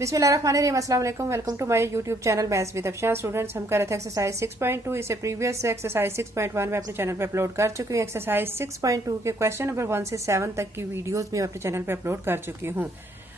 बिस्मिल्लाहिर्रहमानिर्रहीम, अस्सलाम वालेकुम। Welcome to my YouTube channel maths with Afshan. Students, हम कर रहे थे एक्सरसाइज 6.2। इसे प्रीवियस एक्सरसाइज 6.1 में अपने चैनल पे अपलोड कर चुकी हूँ। एक्सरसाइज 6.2 के क्वेश्चन नंबर 1 से 7 तक की वीडियोस मैं अपने चैनल पे अपलोड कर चुकी हूँ।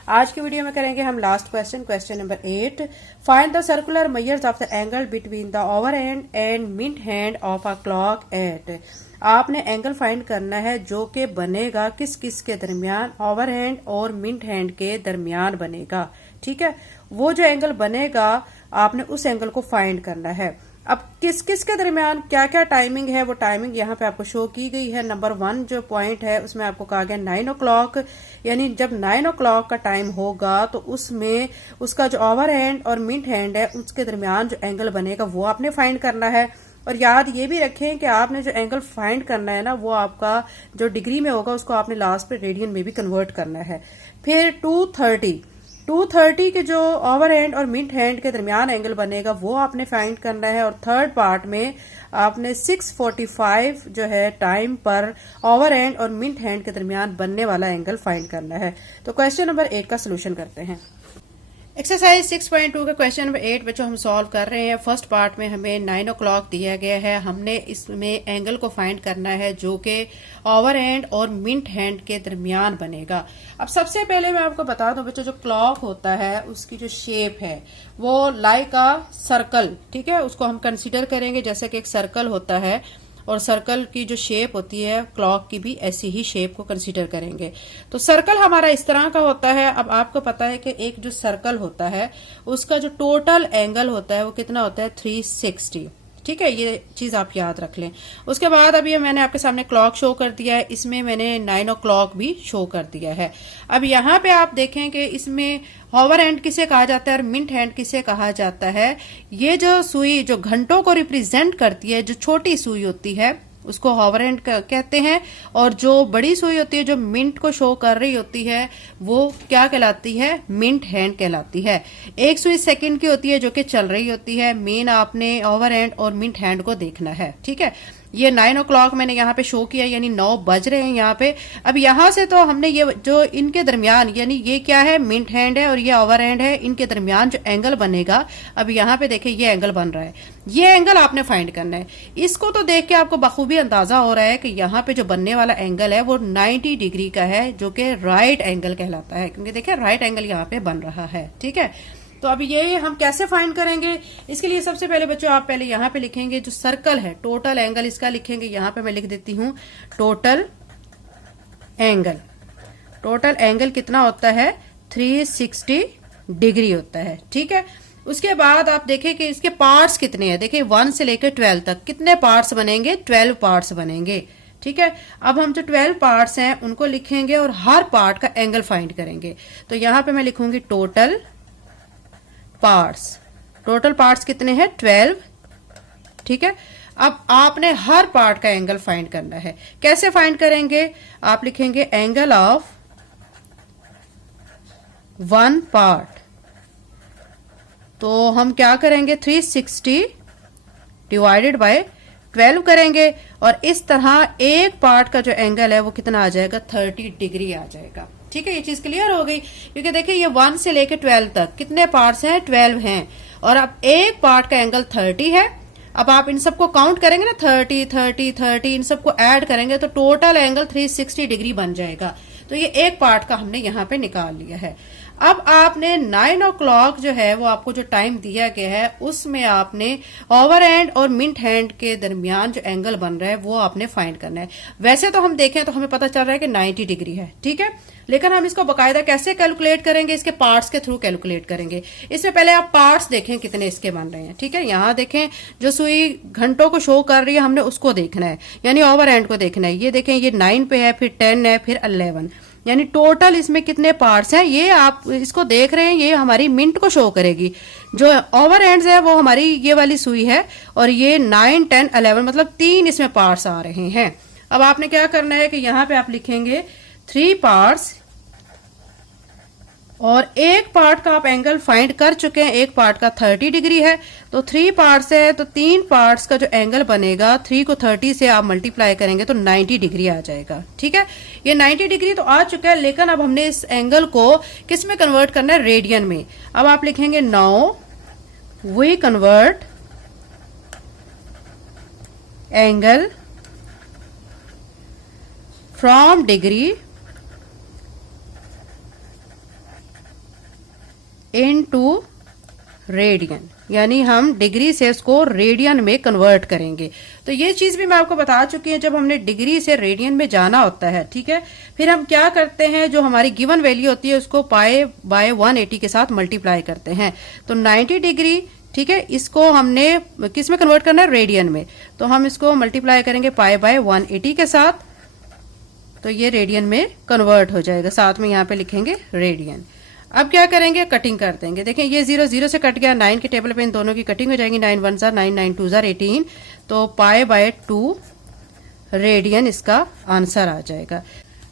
आज की वीडियो में करेंगे हम last question number 8। Find the circular measures of the angle between the hour and mid hand of a clock at. आपने एंगल फाइंड करना है जो कि बनेगा किस किस के दरमियान, ओवर हैंड और मिड हैंड के दरमियान बनेगा। ठीक है, वो जो एंगल बनेगा आपने उस एंगल को फाइंड करना है। अब किस किस के दरमियान क्या क्या टाइमिंग है, वो टाइमिंग यहाँ पे आपको शो की गई है। नंबर 1 जो पॉइंट है उसमें आपको कहा गया 9 o'clock, यानी जब 9 o'clock का टाइम होगा तो उसमें उसका जो ओवर हैंड और मिड हैंड है उसके दरमियान जो एंगल बनेगा वो आपने फाइंड करना है। और याद ये भी रखें कि आपने जो एंगल फाइंड करना है ना, वो आपका जो डिग्री में होगा उसको आपने लास्ट पे रेडियन में भी कन्वर्ट करना है। फिर 230 के जो ओवर हैंड और मिड हैंड के दरमियान एंगल बनेगा वो आपने फाइंड करना है। और थर्ड पार्ट में आपने 6:45 जो है टाइम पर ओवर हैंड और मिड हैंड के दरमियान बनने वाला एंगल फाइंड करना है। तो क्वेश्चन नंबर 8 का सोल्यूशन करते हैं। एक्सरसाइज 6.2 का क्वेश्चन नंबर 8 बच्चों हम सॉल्व कर रहे हैं। फर्स्ट पार्ट में हमें 9 o'clock दिया गया है। हमने इसमें एंगल को फाइंड करना है जो कि ओवर हैंड और मिड हैंड के दरमियान बनेगा। अब सबसे पहले मैं आपको बता दूं बच्चों, जो क्लॉक होता है उसकी जो शेप है वो लाइक अ सर्कल, ठीक है, उसको हम कंसीडर करेंगे जैसे कि एक सर्कल होता है और सर्कल की जो शेप होती है क्लॉक की भी ऐसी ही शेप को कंसीडर करेंगे। तो सर्कल हमारा इस तरह का होता है। अब आपको पता है कि एक जो सर्कल होता है उसका जो टोटल एंगल होता है वो कितना होता है, 360। ठीक है, ये चीज आप याद रख लें। उसके बाद अभी मैंने आपके सामने क्लॉक शो कर दिया है, इसमें मैंने 9 o'clock भी शो कर दिया है। अब यहाँ पे आप देखें कि इसमें ओवर हैंड किसे कहा जाता है और मिड हैंड किसे कहा जाता है। ये जो सुई जो घंटों को रिप्रेजेंट करती है, जो छोटी सुई होती है उसको ओवर हैंड कहते हैं, और जो बड़ी सुई होती है जो मिनट को शो कर रही होती है वो क्या कहलाती है, मिड हैंड कहलाती है। एक सुई सेकंड की होती है जो कि चल रही होती है। मेन आपने ओवर हैंड और मिड हैंड को देखना है। ठीक है, ये 9 o'clock मैंने यहाँ पे शो किया, यानी 9 बज रहे हैं यहाँ पे। अब यहाँ से तो हमने ये जो इनके दरमियान, यानी ये क्या है, मिड हैंड है और ये ओवर हैंड है, इनके दरमियान जो एंगल बनेगा, अब यहाँ पे देखिए ये एंगल बन रहा है, ये एंगल आपने फाइंड करना है। इसको तो देख के आपको बखूबी अंदाजा हो रहा है कि यहाँ पे जो बनने वाला एंगल है वो 90 डिग्री का है, जो कि राइट एंगल कहलाता है, क्योंकि देखिए राइट एंगल यहाँ पे बन रहा है। ठीक है, तो अभी ये हम कैसे फाइंड करेंगे, इसके लिए सबसे पहले बच्चों आप पहले यहाँ पे लिखेंगे जो सर्कल है, टोटल एंगल इसका लिखेंगे। यहाँ पे मैं लिख देती हूँ टोटल एंगल। टोटल एंगल कितना होता है, 360 डिग्री होता है। ठीक है, उसके बाद आप देखें कि इसके पार्ट्स कितने हैं। देखिए 1 से लेकर 12 तक कितने पार्ट्स बनेंगे, 12 पार्ट्स बनेंगे। ठीक है, अब हम जो 12 पार्ट्स हैं उनको लिखेंगे और हर पार्ट का एंगल फाइंड करेंगे। तो यहाँ पे मैं लिखूंगी टोटल पार्ट्स। टोटल पार्ट्स कितने हैं, 12। ठीक है, अब आपने हर पार्ट का एंगल फाइंड करना है। कैसे फाइंड करेंगे, आप लिखेंगे एंगल ऑफ 1 पार्ट। तो हम क्या करेंगे, 360 डिवाइडेड बाय 12 करेंगे और इस तरह एक पार्ट का जो एंगल है वो कितना आ जाएगा, 30 डिग्री आ जाएगा। ठीक है, ये चीज क्लियर हो गई, क्योंकि देखिए ये 1 से लेके 12 तक कितने पार्ट्स हैं, 12 हैं, और अब एक पार्ट का एंगल 30 है। अब आप इन सबको काउंट करेंगे ना, 30 30 30, इन सबको ऐड करेंगे तो टोटल एंगल 360 डिग्री बन जाएगा। तो ये एक पार्ट का हमने यहाँ पे निकाल लिया है। अब आपने 9 o'clock जो है वो आपको जो टाइम दिया गया है उसमें आपने ओवर हैंड और मिड हैंड के दरमियान जो एंगल बन रहा है वो आपने फाइंड करना है। वैसे तो हम देखें तो हमें पता चल रहा है कि 90 डिग्री है। ठीक है, लेकिन हम इसको बकायदा कैसे कैलकुलेट करेंगे, इसके पार्ट्स के थ्रू कैलकुलेट करेंगे। इसमें पहले आप पार्ट्स देखें कितने इसके बन रहे हैं। ठीक है, यहाँ देखें जो सुई घंटों को शो कर रही है हमने उसको देखना है, यानी ओवर हैंड को देखना है। ये देखें ये 9 पे है, फिर 10 है, फिर 11, यानी टोटल इसमें कितने पार्ट्स हैं ये आप इसको देख रहे हैं। ये हमारी मिनट को शो करेगी। जो ओवर हैंड्स है वो हमारी ये वाली सुई है और ये 9 10 11 मतलब 3 इसमें पार्ट्स आ रहे हैं। अब आपने क्या करना है कि यहाँ पे आप लिखेंगे 3 पार्ट्स और एक पार्ट का आप एंगल फाइंड कर चुके हैं, एक पार्ट का 30 डिग्री है, तो 3 पार्ट्स है तो 3 पार्ट्स का जो एंगल बनेगा 3 को 30 से आप मल्टीप्लाई करेंगे तो 90 डिग्री आ जाएगा। ठीक है, ये 90 डिग्री तो आ चुका है, लेकिन अब हमने इस एंगल को किस में कन्वर्ट करना है, रेडियन में। अब आप लिखेंगे now we convert angle from degree into radian, यानी हम डिग्री से इसको रेडियन में कन्वर्ट करेंगे। तो ये चीज भी मैं आपको बता चुकी हूँ, जब हमने डिग्री से रेडियन में जाना होता है, ठीक है, फिर हम क्या करते हैं, जो हमारी गिवन वैल्यू होती है उसको पाई बाय 180 के साथ मल्टीप्लाई करते हैं। तो 90 डिग्री, ठीक है, इसको हमने किस में कन्वर्ट करना है, रेडियन में, तो हम इसको मल्टीप्लाई करेंगे पाई बाय 180 के साथ, तो ये रेडियन में कन्वर्ट हो जाएगा। साथ में यहाँ पे लिखेंगे रेडियन। अब क्या करेंगे, कटिंग कर देंगे। देखें ये 0 0 से कट गया, 9 के टेबल पे इन दोनों की कटिंग हो जाएगी। 9 1 जार 9, 9 2 जार 18, तो पाई बाय 2 रेडियन इसका आंसर आ जाएगा।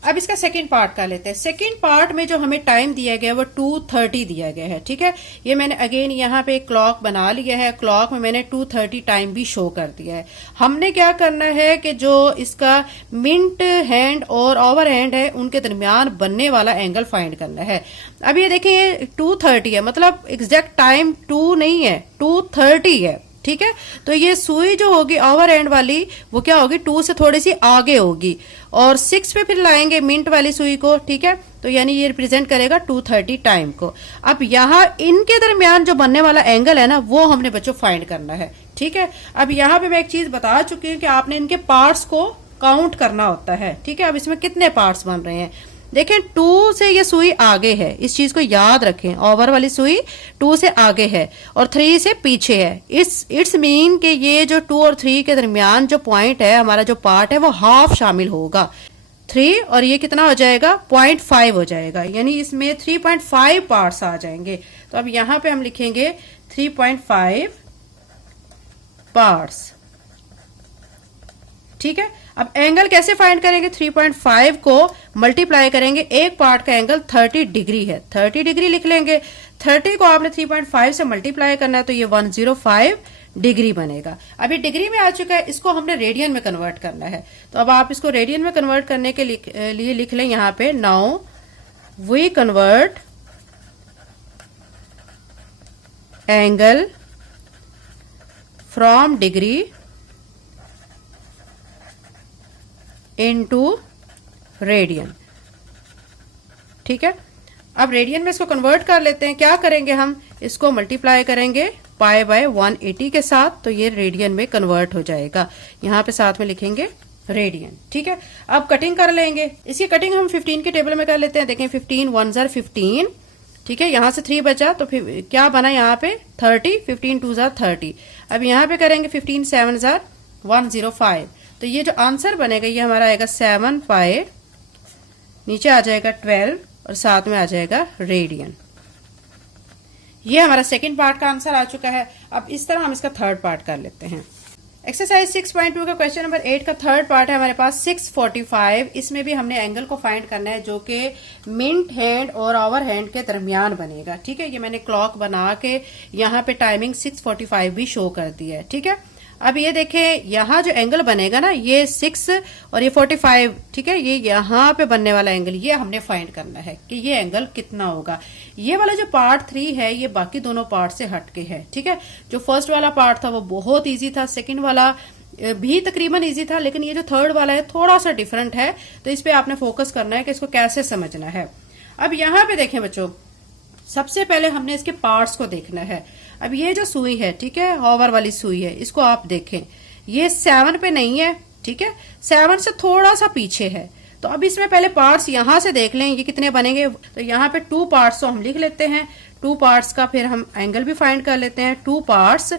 अब इसका सेकंड पार्ट का लेते हैं। सेकंड पार्ट में जो हमें टाइम दिया गया है वो 2:30 दिया गया है। ठीक है, ये मैंने अगेन यहाँ पे क्लॉक बना लिया है, क्लॉक में मैंने 2:30 टाइम भी शो कर दिया है। हमने क्या करना है कि जो इसका मिंट हैंड और ओवर हैंड है उनके दरमियान बनने वाला एंगल फाइंड करना है। अब ये देखिए ये 2:30 है, मतलब एग्जैक्ट टाइम 2 नहीं है, 2:30 है। ठीक है, तो ये सुई जो होगी ओवर एंड वाली वो क्या होगी, 2 से थोड़ी सी आगे होगी, और 6 पे फिर लाएंगे मिंट वाली सुई को। ठीक है, तो यानी ये रिप्रेजेंट करेगा 2:30 टाइम को। अब यहाँ इनके दरमियान जो बनने वाला एंगल है ना, वो हमने बच्चों फाइंड करना है। ठीक है, अब यहाँ पे मैं एक चीज बता चुकी हूँ कि आपने इनके पार्ट्स को काउंट करना होता है। ठीक है, अब इसमें कितने पार्ट्स बन रहे हैं, देखें 2 से ये सुई आगे है, इस चीज को याद रखें, ओवर वाली सुई 2 से आगे है और 3 से पीछे है। इट्स मीन कि ये जो 2 और 3 के दरमियान जो पॉइंट है, हमारा जो पार्ट है वो हाफ शामिल होगा। 3 और ये कितना हो जाएगा, 0.5 हो जाएगा, यानी इसमें 3.5 पार्ट्स आ जाएंगे। तो अब यहां पे हम लिखेंगे 3.5 पार्ट्स। ठीक है, अब एंगल कैसे फाइंड करेंगे, 3.5 को मल्टीप्लाई करेंगे, एक पार्ट का एंगल 30 डिग्री है, 30 डिग्री लिख लेंगे। 30 को आपने 3.5 से मल्टीप्लाई करना है, तो ये 105 डिग्री बनेगा। अभी डिग्री में आ चुका है, इसको हमने रेडियन में कन्वर्ट करना है। तो अब आप इसको रेडियन में कन्वर्ट करने के लिए लिख लें यहां पे, now we convert angle from degree into radian. ठीक है, अब रेडियन में इसको कन्वर्ट कर लेते हैं। क्या करेंगे, हम इसको मल्टीप्लाई करेंगे पाई बाय 180 के साथ, तो ये रेडियन में कन्वर्ट हो जाएगा। यहां पे साथ में लिखेंगे रेडियन। ठीक है, अब कटिंग कर लेंगे। इसकी कटिंग हम 15 के टेबल में कर लेते हैं। देखें 15 1 जार 15, ठीक है, यहां से 3 बचा, तो फिर क्या बना यहाँ पे 30, 15 2 जार 30। अब यहाँ पे करेंगे 15 7 जार 105, तो ये जो आंसर बनेगा ये हमारा आएगा 7 पाई, नीचे आ जाएगा 12 और साथ में आ जाएगा रेडियन। ये हमारा सेकंड पार्ट का आंसर आ चुका है। अब इस तरह हम इसका थर्ड पार्ट कर लेते हैं। एक्सरसाइज 6.2 का क्वेश्चन नंबर 8 का थर्ड पार्ट है हमारे पास 6:45। इसमें भी हमने एंगल को फाइंड करना है जो कि मिंट हैंड और ओवर हैंड के दरमियान बनेगा। ठीक है, ये मैंने क्लॉक बना के यहाँ पे टाइमिंग 6:45 भी शो कर दी है। ठीक है, अब ये देखें यहाँ जो एंगल बनेगा ना, ये 6 और ये 45, ठीक है, ये यहाँ पे बनने वाला एंगल ये हमने फाइंड करना है कि ये एंगल कितना होगा। ये वाला जो पार्ट 3 है ये बाकी दोनों पार्ट से हटके है। ठीक है, जो फर्स्ट वाला पार्ट था वो बहुत इजी था, सेकंड वाला भी तकरीबन इजी था, लेकिन ये जो थर्ड वाला है थोड़ा सा डिफरेंट है, तो इस पे आपने फोकस करना है कि इसको कैसे समझना है। अब यहाँ पे देखें बच्चों, सबसे पहले हमने इसके पार्ट्स को देखना है। अब ये जो सुई है, ठीक है, ओवर वाली सुई है, इसको आप देखें, ये 7 पे नहीं है। ठीक है, 7 से थोड़ा सा पीछे है। तो अब इसमें पहले पार्ट्स यहां से देख लें ये कितने बनेंगे। तो यहाँ पे 2 पार्ट्स तो हम लिख लेते हैं, 2 पार्ट्स का फिर हम एंगल भी फाइंड कर लेते हैं। 2 पार्ट्स,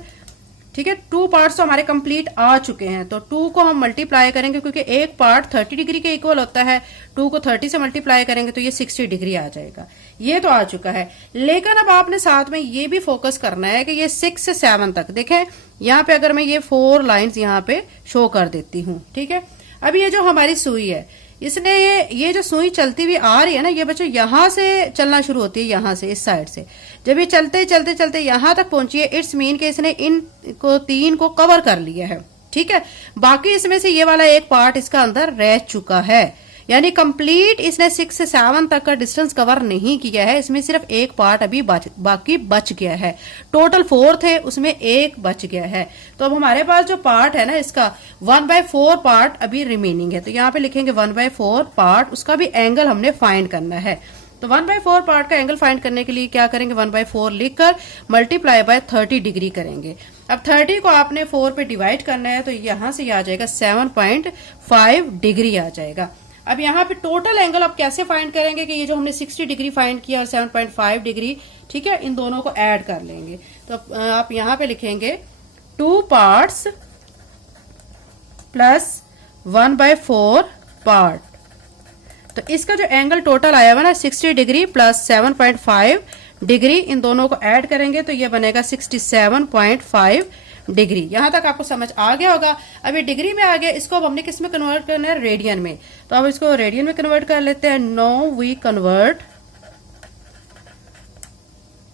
ठीक है, 2 पार्ट्स तो हमारे कंप्लीट आ चुके हैं, तो 2 को हम मल्टीप्लाई करेंगे क्योंकि एक पार्ट 30 डिग्री के इक्वल होता है। 2 को 30 से मल्टीप्लाई करेंगे तो ये 60 डिग्री आ जाएगा। ये तो आ चुका है, लेकिन अब आपने साथ में ये भी फोकस करना है कि ये 6 से 7 तक देखें। यहाँ पे अगर मैं ये 4 लाइंस यहाँ पे शो कर देती हूँ, ठीक है, अब ये जो हमारी सुई है इसने ये जो सुई चलती हुई आ रही है ना, ये बच्चों यहां से चलना शुरू होती है, यहां से इस साइड से। जब ये चलते चलते चलते यहां तक पहुंची है, इट्स मीन के इसने इन को 3 को कवर कर लिया है, ठीक है। बाकी इसमें से ये वाला एक पार्ट इसका अंदर रह चुका है, यानी कंप्लीट इसने 6 से 7 तक का डिस्टेंस कवर नहीं किया है। इसमें सिर्फ एक पार्ट अभी बाकी बच गया है। टोटल 4 थे, उसमें एक बच गया है। तो अब हमारे पास जो पार्ट है ना, इसका 1/4 पार्ट अभी रिमेनिंग है। तो यहाँ पे लिखेंगे 1/4 पार्ट, उसका भी एंगल हमने फाइंड करना है। तो 1/4 पार्ट का एंगल फाइंड करने के लिए क्या करेंगे, 1/4 लिखकर मल्टीप्लाई बाय 30 डिग्री करेंगे। अब 30 को आपने 4 पे डिवाइड करना है, तो यहां से आ जाएगा 7.5 डिग्री आ जाएगा। अब यहाँ पे टोटल एंगल आप कैसे फाइंड करेंगे कि ये जो हमने 60 डिग्री फाइंड किया और 7.5 डिग्री, ठीक है, इन दोनों को ऐड कर लेंगे। तो आप यहाँ पे लिखेंगे 2 पार्ट्स प्लस 1/4 पार्ट। तो इसका जो एंगल टोटल आया हुआ ना 60 डिग्री प्लस 7.5 डिग्री, इन दोनों को ऐड करेंगे तो ये बनेगा 67.5 डिग्री। यहां तक आपको समझ आ गया होगा। अब ये डिग्री में आ गया, इसको अब हमने किस में कन्वर्ट करना है, रेडियन में। तो अब इसको रेडियन में कन्वर्ट कर लेते हैं। Now we convert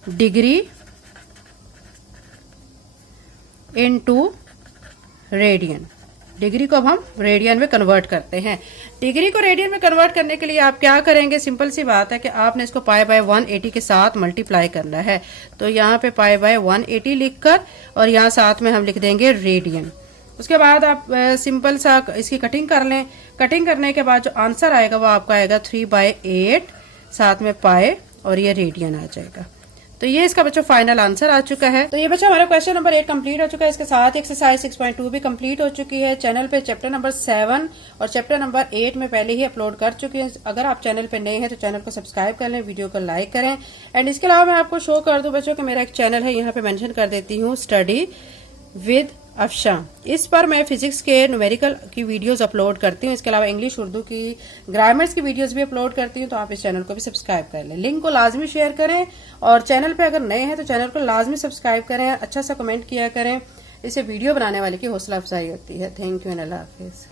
degree into radian. Degree को अब हम रेडियन में कन्वर्ट करते हैं। डिग्री को रेडियन में कन्वर्ट करने के लिए आप क्या करेंगे, सिंपल सी बात है कि आपने इसको π/180 के साथ मल्टीप्लाई करना है। तो यहाँ पे π/180 लिखकर और यहाँ साथ में हम लिख देंगे रेडियन। उसके बाद आप सिंपल सा इसकी कटिंग कर लें। कटिंग करने के बाद जो आंसर आएगा वो आपका आएगा 3/8, साथ में पाई और ये रेडियन आ जाएगा। तो ये इसका बच्चों फाइनल आंसर आ चुका है। तो ये बच्चों हमारा क्वेश्चन नंबर 8 कंप्लीट हो चुका है। इसके साथ एक्सरसाइज 6.2 भी कंप्लीट हो चुकी है। चैनल पे चैप्टर नंबर 7 और चैप्टर नंबर 8 में पहले ही अपलोड कर चुके हैं। अगर आप चैनल पे नए हैं तो चैनल को सब्सक्राइब कर लें, वीडियो को लाइक करें। एंड इसके अलावा मैं आपको शो कर दूं बच्चों कि मेरा एक चैनल है, यहाँ पे मेंशन कर देती हूँ, स्टडी विद अफशा। इस पर मैं फिजिक्स के न्यूमेरिकल की वीडियोस अपलोड करती हूँ। इसके अलावा इंग्लिश उर्दू की ग्रामर्स की वीडियोस भी अपलोड करती हूँ। तो आप इस चैनल को भी सब्सक्राइब कर लें। लिंक को लाजमी शेयर करें और चैनल पे अगर नए हैं तो चैनल को लाजमी सब्सक्राइब करें, अच्छा सा कमेंट किया करें। इससे वीडियो बनाने वाले की हौसला अफजाई होती है। Thank you and Allah Hafiz.